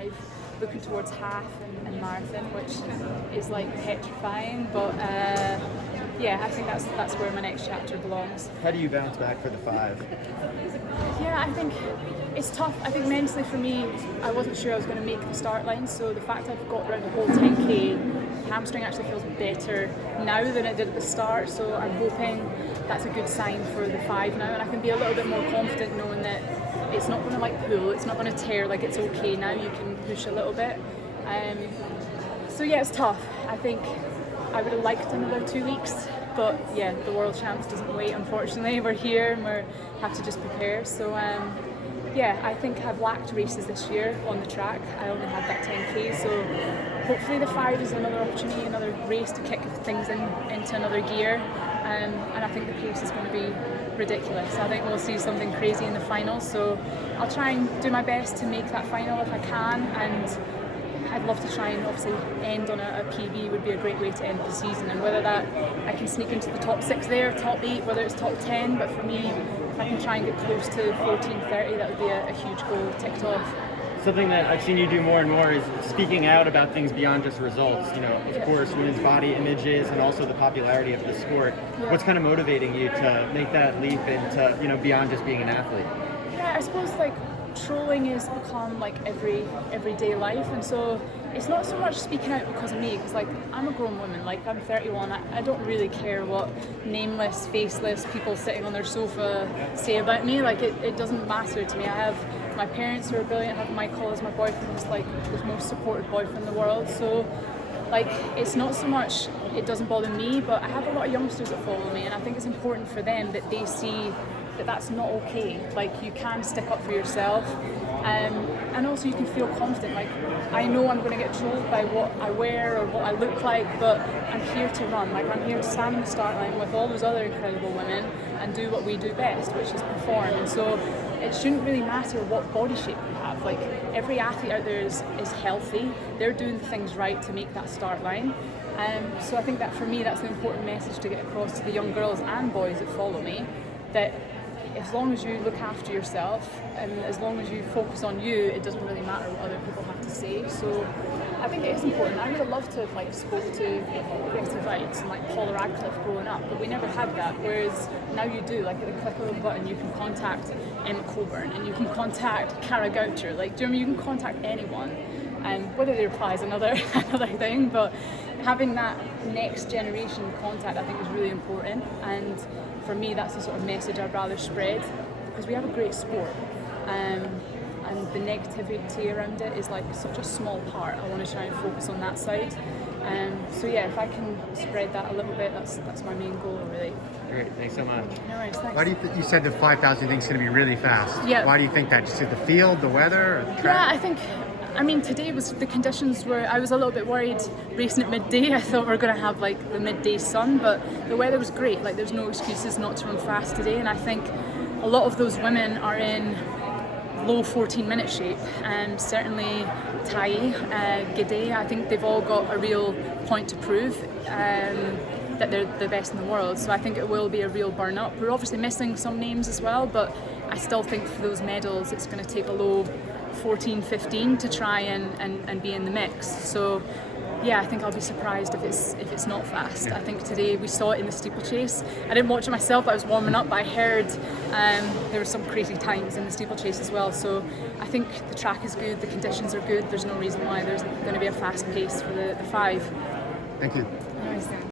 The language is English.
5, looking towards half and marathon, which is like petrifying, but yeah, I think that's where my next chapter belongs. How do you bounce back for the 5? Yeah, I think it's tough. I think mentally for me, I wasn't sure I was going to make the start line, so the fact I've got around the whole 10k, hamstring actually feels better now than it did at the start, so I'm hoping that's a good sign for the 5 now, and I can be a little bit more confident knowing that it's not going to like pull, it's not going to tear, like it's okay now, you can push a little bit. So yeah, it's tough. I think I would have liked another 2 weeks, but yeah, the World Champs doesn't wait, unfortunately. We're here and we have to just prepare. So yeah, I think I've lacked races this year on the track. I only had that 10k, so hopefully the 5 is another opportunity, another race to kick things into another gear. And I think the pace is going to be ridiculous. I think we'll see something crazy in the final, so I'll try and do my best to make that final if I can, and I'd love to try and obviously end on a PB would be a great way to end the season, and whether that I can sneak into the top 6 there, top 8, whether it's top 10, but for me, if I can try and get close to 14:30, that would be a huge goal ticked off. Something that I've seen you do more and more is speaking out about things beyond just results. You know, of course, women's body images and also the popularity of the sport. Yeah. What's kind of motivating you to make that leap into, you know, beyond just being an athlete? Yeah, I suppose like trolling has become like everyday life, and so it's not so much speaking out because of me, because like I'm a grown woman, like I'm 31, I don't really care what nameless, faceless people sitting on their sofa say about me. Like it doesn't matter to me. I have my parents who are brilliant, I have Michael as my boyfriend, who's like the most supportive boyfriend in the world, so like it's not so much, it doesn't bother me, but I have a lot of youngsters that follow me, and I think it's important for them that they see that that's not okay. Like you can stick up for yourself, and also you can feel confident. Like I know I'm going to get trolled by what I wear or what I look like, but I'm here to run. Like I'm here to stand in the start line with all those other incredible women and do what we do best, which is perform. And so it shouldn't really matter what body shape you have. Like every athlete out there is healthy. They're doing things right to make that start line. So I think that for me, that's an important message to get across to the young girls and boys that follow me, that as long as you look after yourself and as long as you focus on you, it doesn't really matter what other people have to say. So I think it is important. I would have loved to have like spoke to Greta Weitz and like Paula Radcliffe growing up, but we never had that. Whereas now you do. Like at the click of a button, you can contact McColgan and you can contact Cara Goucher. Like, do you know what I mean? You can contact anyone, and whether they reply is another thing. But having that next generation contact, I think, is really important. And for me, that's the sort of message I'd rather spread, because we have a great sport, and the negativity around it is like such a small part. I want to try and focus on that side. So yeah, if I can spread that a little bit, that's my main goal, really. Great, thanks so much. No worries, thanks. Why do you said the 5,000 thing is going to be really fast? Yeah. Why do you think that? Just the field, the weather, or the track? Yeah, I think, I mean, today was, the conditions were, I was a little bit worried racing at midday. I thought we were going to have like the midday sun, but the weather was great. Like there's no excuses not to run fast today, and I think a lot of those women are in low 14-minute shape, and certainly Tai, Gide, I think they've all got a real point to prove that they're the best in the world. So I think it will be a real burn up. We're obviously missing some names as well, but I still think for those medals it's going to take a low 14-15 to try and be in the mix. So yeah, I think I'll be surprised if it's not fast. I think today we saw it in the steeplechase. I didn't watch it myself, but I was warming up, but I heard there were some crazy times in the steeplechase as well. So I think the track is good, the conditions are good. There's no reason why there's going to be a fast pace for the 5. Thank you. Nice.